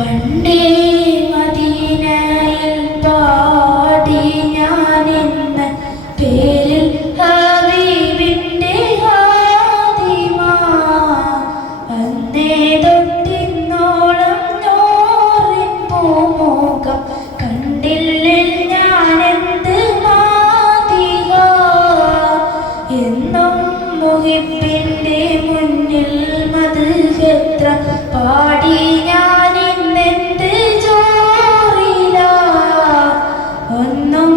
പണ്ടേ മദീനയിൽ പാടി ഞാനെന്ന പേരിൽ ഹബീബിന്റെ ഹാദിമ. അന്നേ തൊട്ടിന്നോളം നോറിൻ പൂമുഖം കണ്ടില്ലിൽ ഞാനെന്ത് മാതിക എന്നും മുഹിപ്പിൻ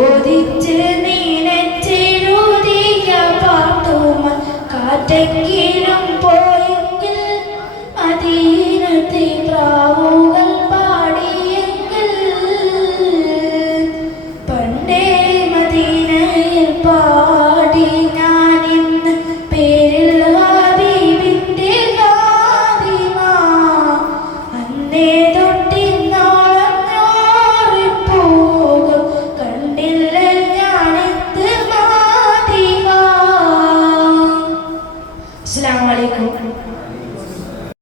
ചോദിച്ച് നീനച്ചെഴുതിയ പാത്തുമ